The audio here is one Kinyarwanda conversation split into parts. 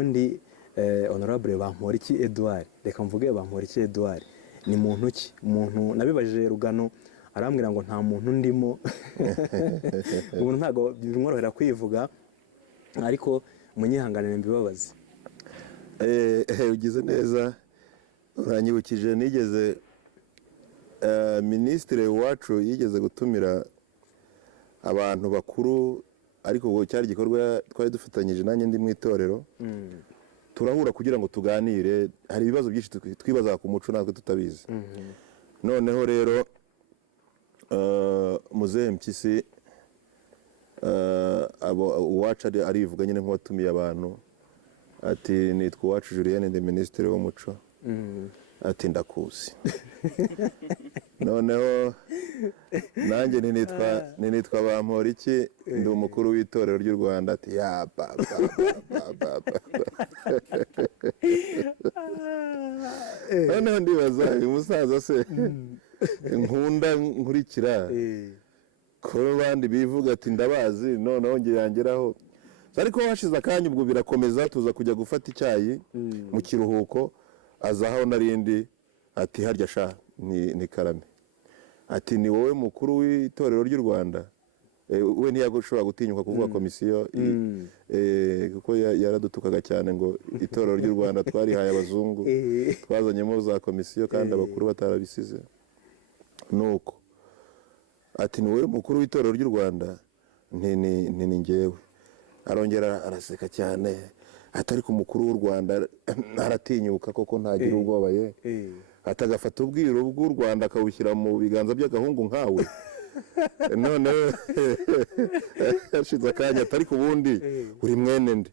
ubundi honorable Bamporiki Edouard, reka mvuge Bamporiki Edouard ni muntu ki? Umuntu nabibajije Rugano arambwira ngo nta muntu ndimo umuntu ntago bimworohera kwivuga, ariko munyihanganire mbibabaze. Ugize neza, uranyibukije nigeze Minisitiri wacu yigeze gutumira abantu bakuru, ariko ngo cyari igikorwa twari dufatanyije nanjye ndi mu itorero, turahura kugira ngo tuganire, hari ibibazo byinshi twibaza ku muco natwe tutabizi. Noneho rero Muzehe Mpyisi uwacu arivuga nyine nk'uwatumiye abantu, ati nitwa Uwacu Julienne ndi Minisitiri w'umuco, ati ndakuzi. Noneho nanjye nitwa Bamporiki ndi umukuru w'itorero ry'u Rwanda, ati ya noneho ndibaza uyu musaza se nkunda nkurikira ko abandi bivuga ati ndabazi, noneho ngeraho. Ariko hashize akanya ubwo birakomeza, tuza kujya gufata icyayi mu kiruhuko, azaho narindi ati harya sha ni Karame, ati ni wowe mukuru w'itorero ry'u Rwanda. We ntiyagushobora gutinyuka kuvuga komisiyo, kuko yaradutukaga cyane ngo itorero ry'u Rwanda twarihaye abazungu, twazanyemo za komisiyo kandi abakuru batarabisize. Nuko ati ni wowe mukuru w'itorero ry'u Rwanda, ni njyewe. Arongera araseka cyane, atari ku mukuru w'u Rwanda aratinyuka koko ntagira ubwoba ye, atagafata ubwiru bw'u Rwanda akawushyira mu biganza by'agahungu nkawe. None yashize akanya, atari ku bundi uri mwene nde?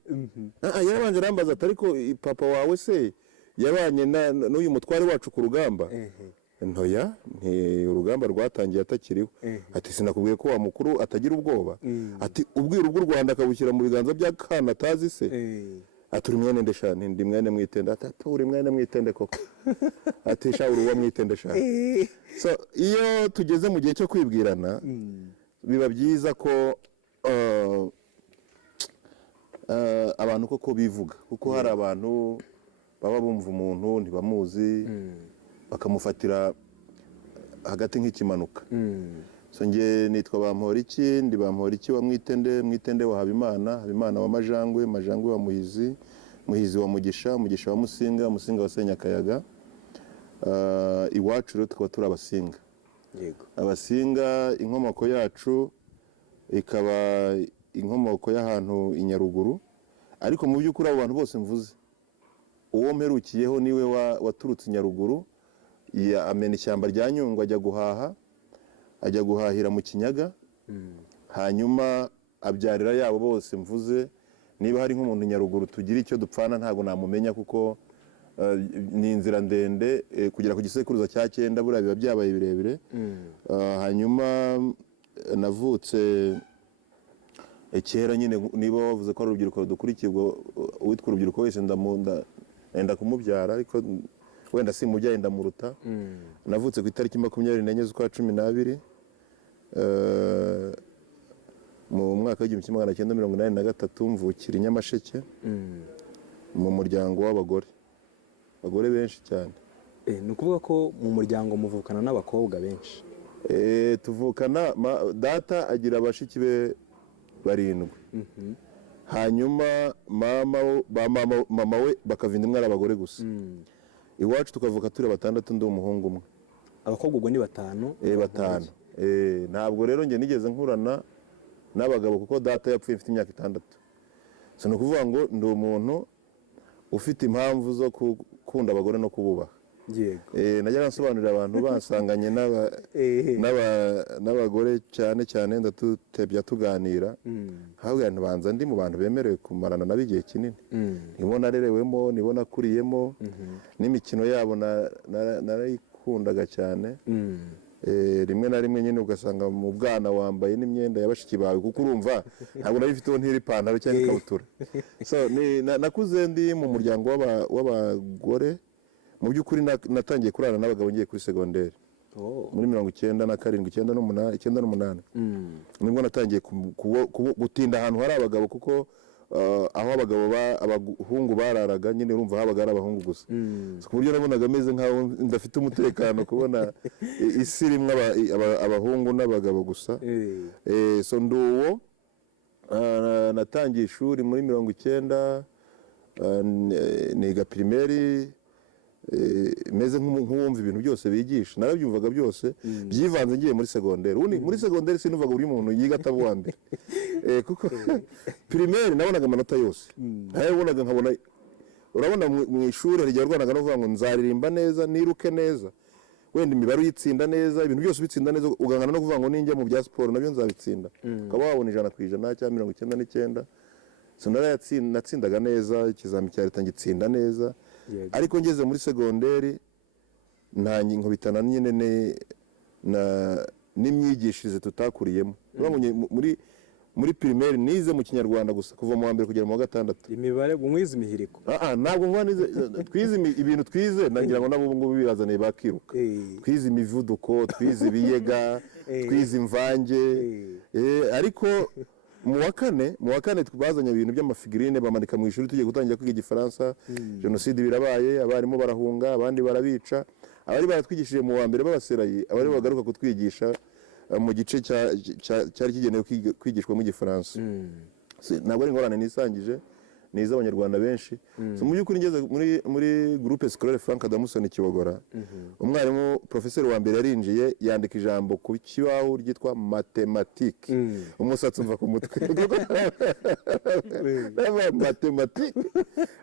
Yarabanje arambaza, atari ko papa wawe se yabanye n'uyu mutware wacu ku rugamba? Ntoya, urugamba rwatangiye atakiriho. Ati sinakubwiye ko wa mukuru atagira ubwoba? Ati ubwiru bw'u Rwanda akabushyira mu biganza by'akana atazi se? Ati uri mwene nde sha? Ndi mwene Mwitende. Ati uri mwene Mwitende koko? Ati sha uri uwa Mwitende sha? So iyo tugeze mu gihe cyo kwibwirana, biba byiza ko abantu koko bivuga, kuko hari abantu baba bumva umuntu ntibamuzi, bakamufatira hagati nk'ikimanuka. So nge nitwa Bamporiki, ndi Bamporiki wa Mwitende, Mwitende wa Habimana, Habimana wa Majangwe, Majangwe wa Muhizi, Muhizi wa Mugisha, Mugisha wa Musinga, Musinga wa Senyakayaga. Iwacu rero tukaba turi Abasinga. Yego. Abasinga inkomoko yacu ikaba inkomoko y'ahantu i Nyaruguru, ariko mu by'ukuri abo bantu bose mvuze, uwo mperukiyeho niwe waturutse i Nyaruguru, amena ishyamba rya Nyungwe ajya guhahira mu Kinyaga, hanyuma abyarira yabo bose mvuze. Niba hari nk'umuntu i Nyaruguru tugira icyo dupfana ntago namumenya, kuko ni inzira ndende kugera ku gisekuruza cya 9, buriya biba byabaye birebire. Hanyuma navutse kera nyine, niba wavuze ko ari urubyiruko rudukurikiye, uwitwa urubyiruko wese ndenda kumubyara, ariko wenda simubyaye ndamuruta. Navutse ku itariki 24 z'ukwa 12 mu mwaka w'1983, mvukira i Nyamasheke mu muryango w'abagore benshi cyane. Ni ukuvuga ko mu muryango muvukana n'abakobwa benshi? Tuvukana, data agira abashiki be 7, hanyuma mama we bakavinda imwe ari abagore gusa. Iwacu tukavuka turi 6, ndi umuhungu umwe. Abakobwa ubwo ni 5? 5. Ntabwo rero nge nigeze nkurana n'abagabo, kuko data yapfuye mfite imyaka 6. So no kuvuga ngo ndi umuntu ufite impamvu zo gukunda abagore no kububaha. Yego. Najyaga nsobanurira abantu bansanganye n'abagore cyane ndatutebya tuganira, habwa ntibanza ndi mu bantu bemerewe kumarana nabo igihe kinini. Nibo narerewemo, nibo nakuriyemo, n'imikino yabo narayikundaga cyane. Rimwe na rimwe nyine ugasanga mu bwana wambaye n'imyenda y'abashiki bawe, kuko urumva ntabwo nabifiteho ntiri ipantaro cyangwa ikabutura. So nakuze ndi mu muryango w'abagore. Mu by'ukuri natangiye kurana n'abagabo ngiye kuri segonderi muri 1997, 98 nibwo natangiye gutinda ahantu hari abagabo, kuko aho abahungu bararaga nyine urumva habaga ari abahungu gusa ku buryo nabonaga ameze nkaho ndafite umutekano kubona isi irimo abahungu n'abagabo gusa. So nduwo natangiye ishuri muri 90 niga primaire meze nk'uwumva ibintu byose bigisha narabyumvaga byose byivanze ngiye muri segonderi. Muri segonderi sinuvaga buri muntu yiga ataba uwa mbere kuko primaire nabonaga amanota yose nabonaga nkabona urabona mu ishuri hari igihe warwanaga no kuvuga ngo nzaririmba neza niruke neza wenda imibare uyitsinda neza ibintu byose ubitsinda neza ugangana no kuvuga ngo ninjya mu bya siporo nabyo nzabitsinda ukaba wabona 100% cyangwa 99. So natsindaga neza ikizami cya leta ngitsinda neza ariko ngeze muri segonderi nkubitana nyine n'imyigishirize tutakuriyemo. Muri primaire nize mu kinyarwanda gusa kuva mu wa mbere kugera mu wa gatandatu. Imibare mwize imihiriko ntabwo twize ibintu twize nagira ngo nabo ngubu birazaniye bakiruka. Twize imivuduko, twize ibiyega, twize imvange ariko mu wa kane bazanye ibintu by'amafigurine bamanika mu ishuri tugiye gutangira kwiga igifaransa. Jenoside birabaye abarimu barahunga abandi barabica abari baratwigishije mu wa mbere babaserayi abari bagaruka kutwigisha mu gice cyari kigenewe kwigishwamo igifaransa. Ntabwo ari ingorane nisangije niza abanyarwanda benshi. Mu by'ukuri ngeze muri groupe scolaire Frank Adamusoni Kibogora umwarimu professeur wa mbere yarinjiye yandika ijambo ku kibaho ryitwa mathématique umusatsi umva ku mutwe mathématique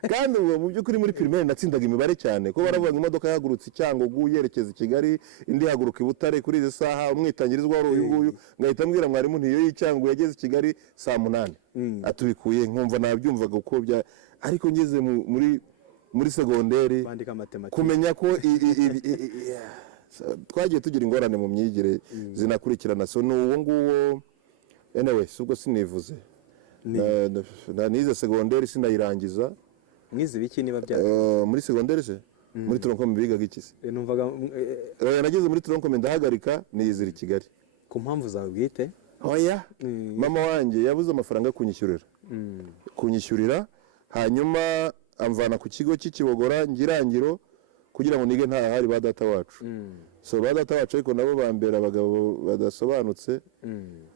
kandi mu by'ukuri muri primaire natsindaga imibare cyane ko baravuga ngo imodoka yahagurutse Cyangugu yerekeza i Kigali indi haguruka i Butare kuri izi saha umwitangirizwa wari uyu nguyu ngahita mbwira mwarimu ntiyo y'Icyangugu yageze i Kigali saa 8 atubikuye nkumva nabyumvaga uko ariko ngeze muri segonderi kumenya ko twagiye tugira ingorane mu myigire zinakurikirana. So n'uwo nguwo anyway ubwo sinivuze nize segonderi sinayirangiza. Mwize biki niba bya muri segonderi se muri troncome bigaga iki se numvaga nageze muri troncome ndahagarika niyizira i Kigali ku mpamvu zawe bwite. Oya mama wanjye yabuze amafaranga kunyishyurira hanyuma amvana ku kigo cy'Ikibogora ngirangiro kugira ngo nige ntahari ba data wacu. So ba data wacu ariko nabo bambera abagabo badasobanutse.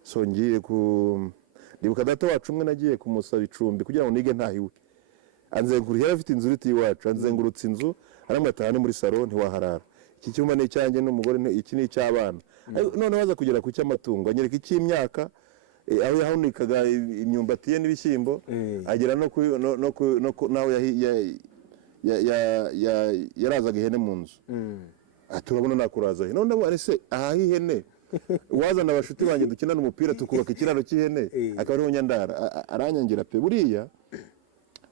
So ngiye ndibuka data wacu umwe nagiye kumusaba icumbi kugira ngo nige ntahiwe anzengurira afite inzu riti iwacu anzengurutse inzu aramwatahane muri salon ntiwaharara iki cyuma ni cyanjye n'umugore iki ni cy'abana. None waza kugera ku cy'amatungo anyereka icy'imyaka aho yahunikaga imyumbati ye n'ibishyimbo agera naho yarazaga ihene mu nzu turabona nakuraza none abo arese aha ihene wazana abashuti banjye dukinana umupira tukubaka ikiraro cy'ihene akaba ariho nyandara aranyangira pe buriya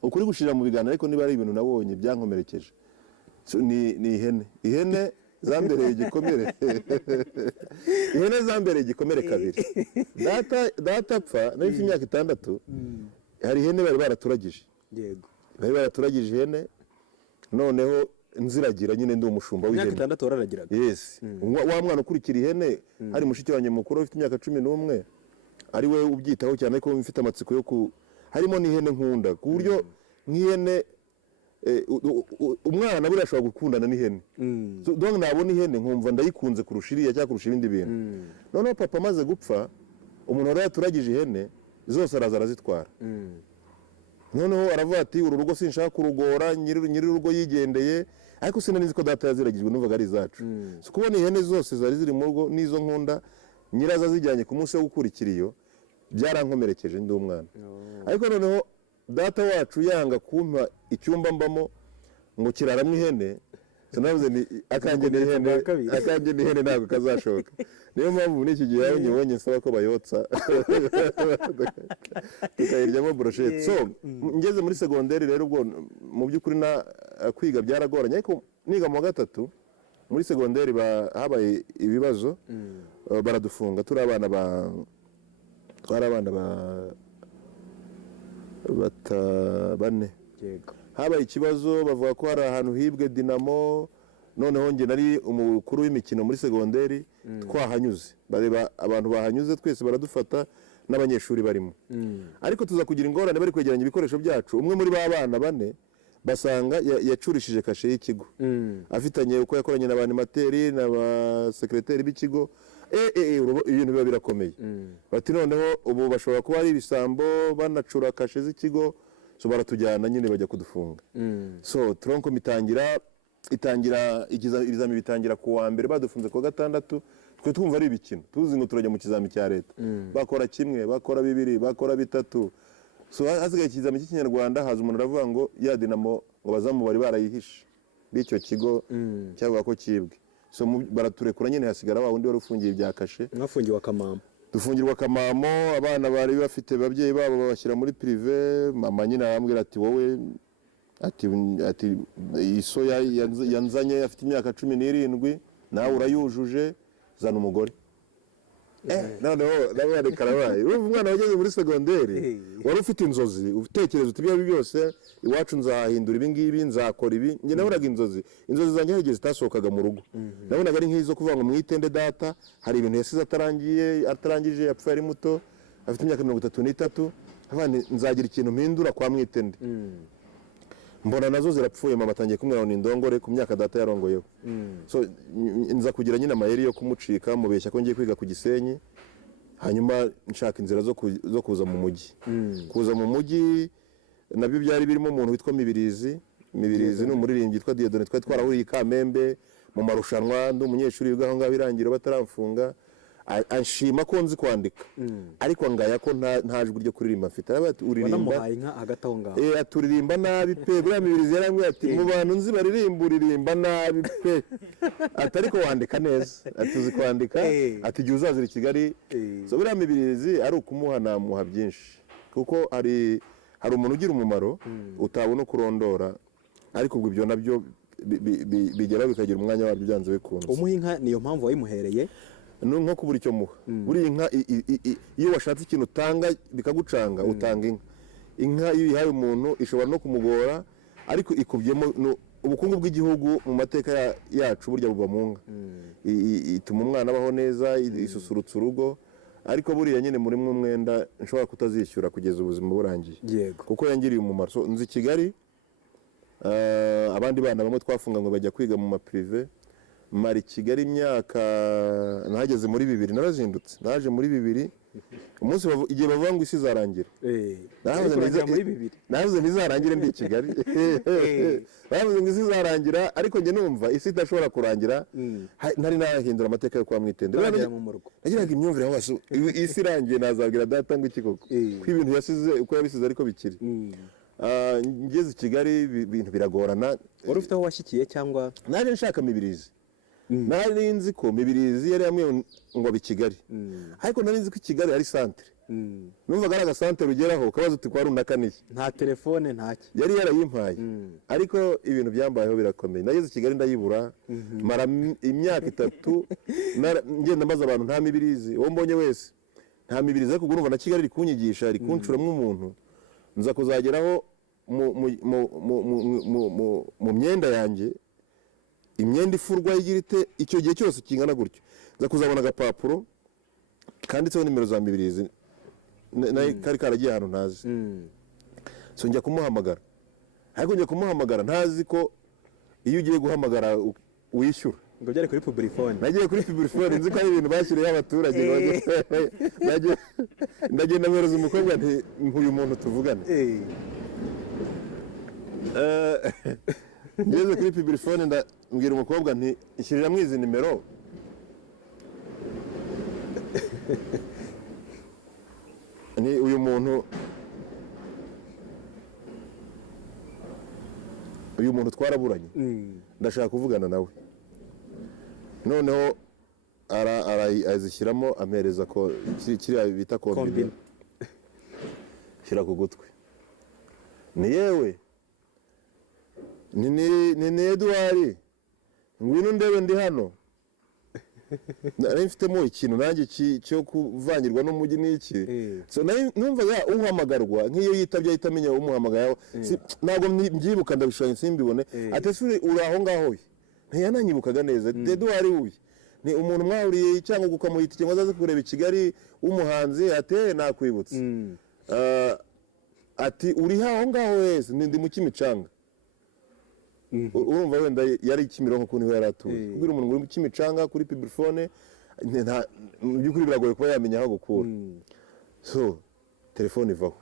ukuri gushira mu biganiro ariko niba ari ibintu nabonye byankomerekeje ni ihene zambereye igikomere ihene zambereye igikomere kabiri data apfa nari imyaka 6 hari ihene bari baraturagije bari baraturagije ihene noneho nziragira nyine ndi umushumba w'ihene imyaka 6 wararagiraga. Yes wa mwana ukurikira ihene hari mushiki wanjye mukuru ufite imyaka 11 ari we ubyitaho cyane ko mfite amatsiko yo harimo n'ihene nkunda ku buryo nk'ihene umwana birashobora gukundana n'ihene. Donc nabona ihene nkumva ndayikunze kurusha iriya cyangwa kurusha ibindi bintu. Noneho papa amaze gupfa umuntu wari yaturagije ihene zose araza arazitwara. Noneho aravuga ati uru rugo sinshaka kurugora nyiri rugo yigendeye ariko sinanizi ko data yaziragijwe numvaga ari zacu. So kubona ihene zose zari ziri mu rugo nizo nkunda nyiraza zijyanye ku munsi wo gukurikira iyo byarankomerekeje ndi umwana. Ariko noneho data wacu yanga kumpa icyumba mbamo ngo kiraramwe ihene sinavuze ni akanjye n'ihene ntabwo kazashoka. Niyo mpamvu muri iki gihe yawe nyibonye nsaba ko bayotsa tukayiryamo brochette. So ngeze muri segonderi rero ubwo mu by'ukuri kwiga byaragoranye ariko niga mu wa 3 muri segonderi habaye ibibazo baradufunga turi abana bane. Habaye ikibazo bavuga ko hari ahantu hibwe dinamo noneho nge nari umukuru w'imikino muri segonderi twahanyuze bareba abantu bahanyuze twese baradufata n'abanyeshuri barimo ariko tuza kugira ingorane bari kwegeranya ibikoresho byacu umwe muri ba bana bane basanga yacurishije kashe y'ikigo afitanye uko yakoranye n'abanimateri n'abasekreteri b'ikigo ibintu biba birakomeye bati noneho ubu bashobora kuba ari ibisambo banacura kashe z'ikigo so baratujyana nyine bajya kudufunga so tronko itangira ibizami bitangira ku wa mbere badufunze ku wa gatandatu twe twumva ari ibikino tuzi ngo turajya mu kizami cya leta bakora kimwe bakora bibiri bakora bitatu so hasigaye ikizami cy'ikinyarwanda haza umuntu aravuga ngo ya dinamo ngo bazamu bari barayihishe b'icyo kigo cyavuga ko kibwe so baraturekura nyine hasigara wa wundi wari ufungiye ibya kashe mwafungiwe akamamo dufungirwa akamamo abana bari bafite ababyeyi babo babashyira muri prive mama nyine arambwira ati wowe ati iso yanzanye afite imyaka 17 nawe urayujuje zana umugore noneho nawe karabaye urumva umwana wageze muri segonderi wari ufite inzozi utekereza uti ibyo byose iwacu nzahindura ibi ngibi nzakora ibi njye nabonaga inzozi zanjye hageze zitasohokaga mu rugo nabonaga ari nk'izo kuvuga ngo mwitende data hari ibintu yasize atarangije yapfuye ari muto afite imyaka 33 abana nzagira ikintu mpindura kwa mwitende mbona nazo zirapfuye mama atangiye kumwira ngo nindongore ku myaka data yarongoyeho so nza kugira nyine amayeri yo kumucika mubeshya ko ngiye kwiga ku Gisenyi hanyuma nshaka inzira zo kuza mu mujyi kuza mu mujyi nabyo byari birimo umuntu witwa Mibirizi ni umuririmbyi witwa Dieudonné twari twarahuriye i Kamembe mu marushanwa ndi umunyeshuri wiga aho ngaho irangiro bataramfunga anshima ko nzi kwandika ariko ngaya ko nta jwi ryo kuririmba mfite uririmba inka hagati aho ngaho aturirimba nabi pe buriya Mibirizi yarambwiye ati mu bantu nzi baririmba nabi pe atariko wandika neza atuzi kwandika ati jya uzazira i Kigali so buriya Mibirizi ari ukumuha namuha byinshi kuko hari umuntu ugira umumaro utabona kurondora ariko ubwo ibyo nabyo bigeraho bikagira umwanya wabyo byanze bikunze umuha inka niyo mpamvu wayimuhereye nko kubura icyo muha buri inka iyo washatse ikintu utanga bikagucanga utanga inka iyo uyihaye umuntu ishobora no kumugora ariko ikubyemo ubukungu bw'igihugu mu mateka yacu burya buba mu nka ituma umwana abaho neza isusurutsa urugo ariko buriya nyine muri mwe umwenda nshobora kutazishyura kugeza ubuzima burangiye kuko yangiriye umumaro so nzi Kigali abandi bana bamwe twafunga ngo bajya kwiga mu maprive mari Kigali imyaka nahageze muri 2 narazindutse naje muri 2 umunsi igihe bavuga ngo isi zarangira navuze nizarangire ndi Kigali bavuze ngo isi zarangira ariko nge numva isi idashobora kurangira ntari nahindura amateka yo kwa mwitende nagiraga imyumvire aho isi irangiye nazabwira data ngo iki koko ko ibintu yasize uko yabisize ariko bikiri ngeze Kigali ibintu biragorana wari ufite aho washyikiye cyangwa naje nshaka Mibirizi nari nzi ko Mibirizi yari amwe ngo abi Kigali ariko nari nzi ko Kigali ari centre numvaga ari agasantere ugeraho kabaza uti kwa runaka niki nta telefone ntaki yari yarayimpaye ariko ibintu byambayeho birakomeye nageze Kigali ndayibura mara imyaka 3 ngenda maze abantu nta Mibirizi uwo mbonye wese nta Mibirizi ariko urumva na Kigali iri kunyigisha iri kuncuramwe umuntu nza kuzageraho mu myenda yanjye imyenda ifurwa y'igirite icyo gihe cyose kingana gutyo nza kuzabona agapapuro kanditseho nimero za Mibirizi kari karagiye ahantu ntazi so njya kumuhamagara ariko njya kumuhamagara ntazi ko iyo ugiye guhamagara wishyura ngo byari kuri publiphone nagiye kuri publiphone nzi ko ari ibintu bashyiriyeho abaturage ndagenda mwereza umukobwa nti uyu muntu tuvugane ngeze kuri publiphone mbwira umukobwa nti ishyiriramo izi nimero ni uyu muntu twaraburanye ndashaka kuvugana nawe noneho azishyiramo ampereza ko kiriya bita kombine shyira ku gutwi ni yewe ni Edouard ngwino ndebe ndi hano nari mfitemo ikintu nanjye cyo kuvangirwa n'umujyi n'iki so numvaga uhamagarwa nk'iyo yitabye ahita amenya umuhamagaye ntabwo mbyibuka ndabishanya simbibone ati uri aho ngaho ntiyananyibukaga neza Edouard uyu ni umuntu mwahuriye cyangwa ukamuhita ikintu azaze kureba i Kigali w'umuhanzi ati nakwibutse ati uri aho ngaho wese ndi mu Kimicanga urumva wenda yari Kimironko kuko niho yari atuye kubwira umuntu uri mu Kimicanga kuri Pibrifone mu by'ukuri biragoye kuba yamenya aho gukura so telefone ivaho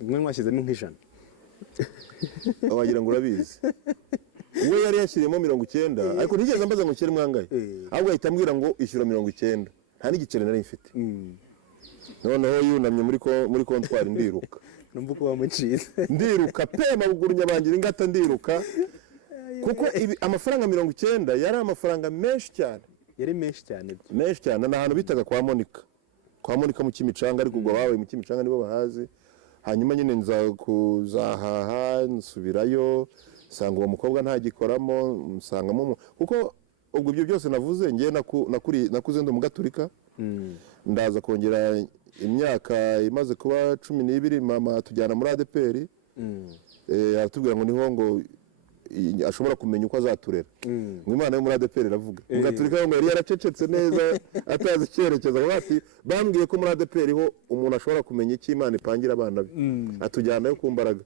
mwe mwashyizemo nk'ijana wagira ngo urabizi we yari yashyiriyemo 90 ariko ntigeze mbaza ngo nshyire mwangaye ahubwo ahita ambwira ngo ishyura 90 nta n'igiceri nari mfite noneho yunamye muri kontwari ndiruka numva ko wamucize ndiruka pe amaguru nyabangira ingata ndiruka kuko amafaranga 90 yari amafaranga menshi cyane yari menshi cyane n'ahantu bitaga kwa Monica mu Kimicanga ariko ubwo bawe mu Kimicanga nibo bahazi hanyuma nyine nza kuzahaha nsubirayo nsanga uwo mukobwa ntagikoramo nsangamo kuko ubwo ibyo byose navuze ngiye nakuze ndi mu Gaturika ndaza kongera imyaka imaze kuba 12 mama tujyana muri ADPR aratubwira ngo niho ngo ashobora kumenya uko azaturera ngo Imana yo muri ADPR iravuga mu Gaturika ngo yari yaracecetse neza atazi icyerekezo bati bambwiye ko muri ADPR ho umuntu ashobora kumenya icyo Imana ipangira abana be atujyana yo kumbaraga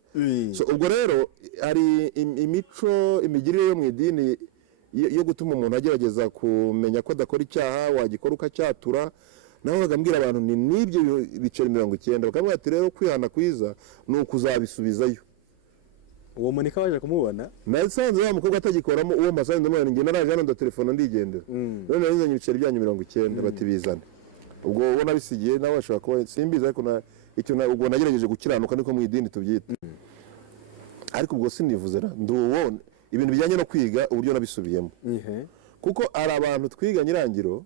so ubwo rero hari imico imigirire yo mu idini yo gutuma umuntu agerageza kumenya ko adakora icyaha wagikora ukacyatura naho bagambwira abantu ni nibyo biceri 90 bakamubwira ati rero kwihana kwiza ni ukuzabisubizayo uwo Monica waje kumubona nasanze wa mukobwa atagikoramo uwo masanze ndamubona ngiye naraje hano ndatelefona ndigendera none narizanye ibiceri byanyu 90 bati bizane ubwo ubona bisigiye nawe ashobora kuba simbiza ariko icyo ubwo nagerageje gukiranuka niko mu idini tubyita ariko ubwo sinivuze nduwone ibintu bijyanye no kwiga uburyo nabisubiyemo kuko ari abantu twiga nyirangiro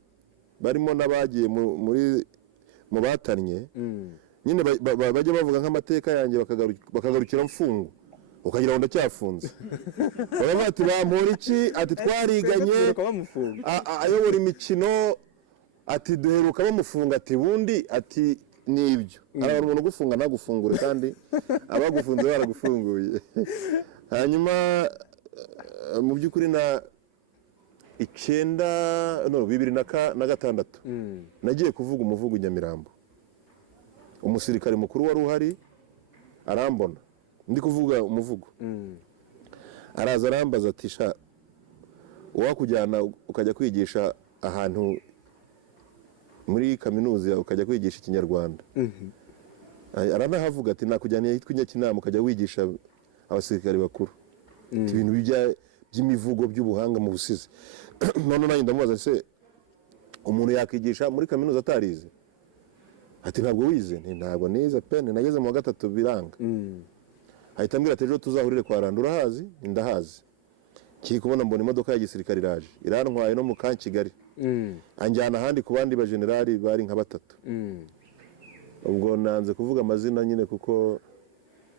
barimo nabagiye mu batannye nyine bajya bavuga nk'amateka yanjye bakagarukira mfungo ukagira ngo ndacyafunze baba bati bampora iki ati twariganye ayobora imikino ati duheruka bamufunga ati bundi ati nibyo arabona umuntu gufunga ntagufungure kandi abagufunze baragufunguye hanyuma mu by'ukuri na 2006 nagiye kuvuga umuvugo Nyamirambo umusirikare mukuru wari uhari arambona ndi kuvuga umuvugo araza arambaza ati sha uwakujyana ukajya kwigisha ahantu muri kaminuza ukajya kwigisha Ikinyarwanda aranahavuga ati nakujyaniye hitwa Nyakinama ukajya wigisha abasirikare bakuru ibintu by'imivugo by'ubuhanga mu busizi none nanjye ndamubaza se umuntu yakigisha muri kaminuza atarize ati ntabwo wize ntabwo nize pene nageze mu wa gatatu biranga ahita ambwira ati ejo tuzahurire kwa Randa urahazi ndahazi kiri kubona mbona imodoka ya gisirikare iraje irantwaye no mu Kigali anjyana ahandi ku bandi bajenerali bari nka 3 ubwo nanze kuvuga amazina nyine kuko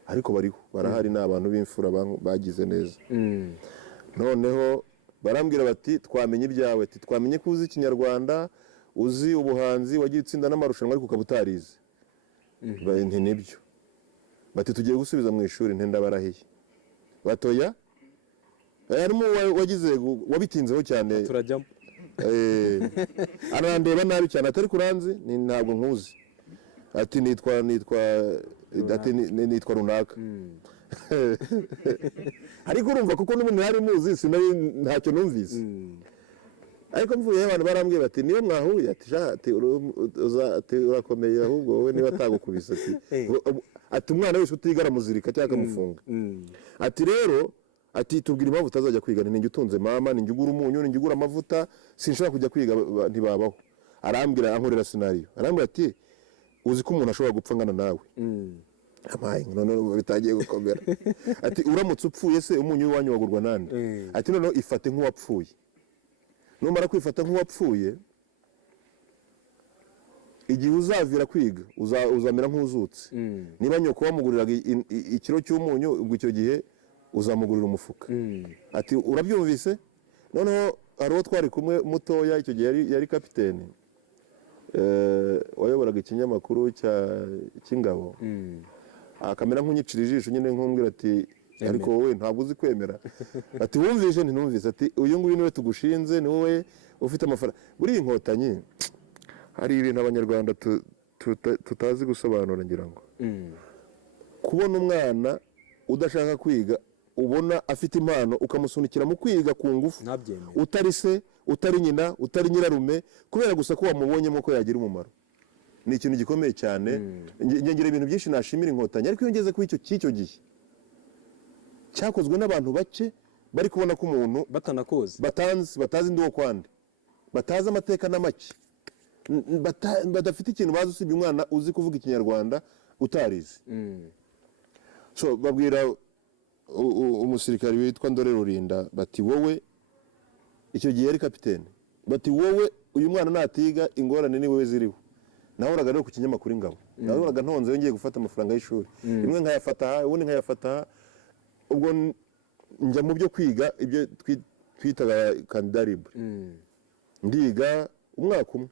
ariko bariho barahari n'abantu b'imfura bagize neza noneho barambwira bati twamenye ibyawe ati twamenye ko uzi Ikinyarwanda uzi ubuhanzi wagiye utsinda n'amarushanwa ariko ukabutarize nti nibyo bati tugiye gusubiza mu ishuri ndabarahiye batoya harimo wabitinzeho cyane turajyamo arandeba nabi cyane atari kuranzi ntabwo nkuzi ati nitwa runaka ariko urumva kuko n'umuntu hari muzi sinari ntacyo numvise ariko mvuye abantu barambwiye bati niyo mwahuye ati urakomeye ahubwo wowe niba atagukubise ati umwana wese utigara muzirika cyangwa akamufunga ati rero ati tubwira impamvu utazajya kwiga ninjye utunze mama ninjye ugura umunyu ninjye ugura amavuta sinshobora kujya kwiga ntibabaho arambwira ankorera scenario arambwira ati uzi ko umuntu ashobora gupfa ngana nawe amaye none bitagiye gukomera ati uramutse upfuye se umunyu w'iwanyu wagurwa nande ati none ifate nk'uwapfuye numara kwifata nk'uwapfuye igihe uzavira kwiga uzamera nk'uzutse niba nyoko wamuguriraga ikiro cy'umunyu ubwo icyo gihe uzamugurira umufuka ati urabyumvise noneho hari uwo twari kumwe mutoya icyo gihe yari kapiteni wayoboraga ikinyamakuru cy'ingabo akamera nk'unyicira ijisho nyine nk'umbwira ati ariko wowe ntabwo uzi kwemera ati wumvise ntinumvise ati uyu nguyu niwe tugushinze ni wowe ufite amafaranga buriya inkotanyi hari ibintu abanyarwanda tutazi gusobanura ngira ngo kubona umwana udashaka kwiga ubona afite impano ukamusunikira mu kwiga ku ngufu utari se utari nyina utari nyirarume kubera gusa ko wamubonyemo ko yagira umumaro ni ikintu gikomeye cyane ngira ibintu byinshi nashimira inkotanyi ariko iyo ngeze kuri icyo gihe cyakozwe n'abantu bake bari kubona ko umuntu batazi ndi wo kwande batazi amateka na make badafite ikintu bazi usibye umwana uzi kuvuga ikinyarwanda utarizi so babwira umusirikare witwa Ndore Rurinda bati wowe icyo gihe yari kapitene bati wowe uyu mwana natiga ingorane ni wowe ziriho nahoraga rero ku kinyamakuru Ingabo nahoraga ntonze yongeye gufata amafaranga y'ishuri rimwe nkayafata ubundi nkayafata ubwo njya mu byo kwiga ibyo twitaga candidat libre ndiga umwaka umwe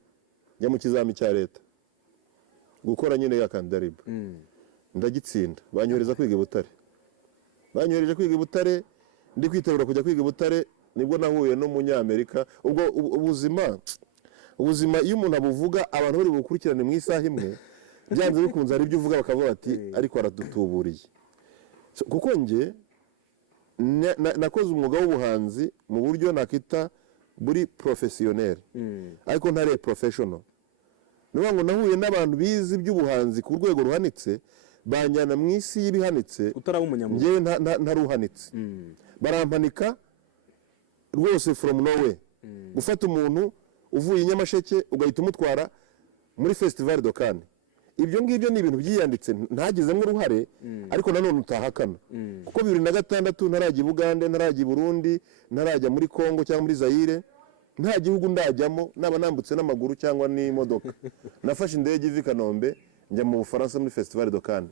njya mu kizami cya leta gukora nyine ya candidat libre ndagitsinda banyohereza kwiga i Butare banyohereje kwiga i Butare ndi kwitegura kujya kwiga i Butare nibwo nahuye n'umunyamerika ubwo ubuzima iyo umuntu abuvuga abantu bari bukurikirane mu isaha imwe byanze bikunze hari ibyo uvuga bakavuga bati ariko aradutuburiye kuko nge nakoze umwuga w'ubuhanzi mu buryo nakita buri professionnel ariko ntare professional niyo ngo nahuye n'abantu bizi iby'ubuhanzi ku rwego ruhanitse banjyana mu isi y'ibihanitse utaraba umunyamwuga ngewe ntaruhanitse barampanika rwose from nowhere gufata umuntu uvuye i Nyamasheke ugahita umutwara muri Festival de Cannes ibyo ngibyo ni ibintu byiyanditse ntagizemo uruhare ariko nanone utahakana kuko 2006 ntarajya i Bugande ntarajya i Burundi ntarajya muri Congo cyangwa muri Zaire nta gihugu ndajyamo naba nambutse n'amaguru cyangwa n'imodoka nafashe indege ivi Kanombe njya mu Bufaransa muri Festival de Cannes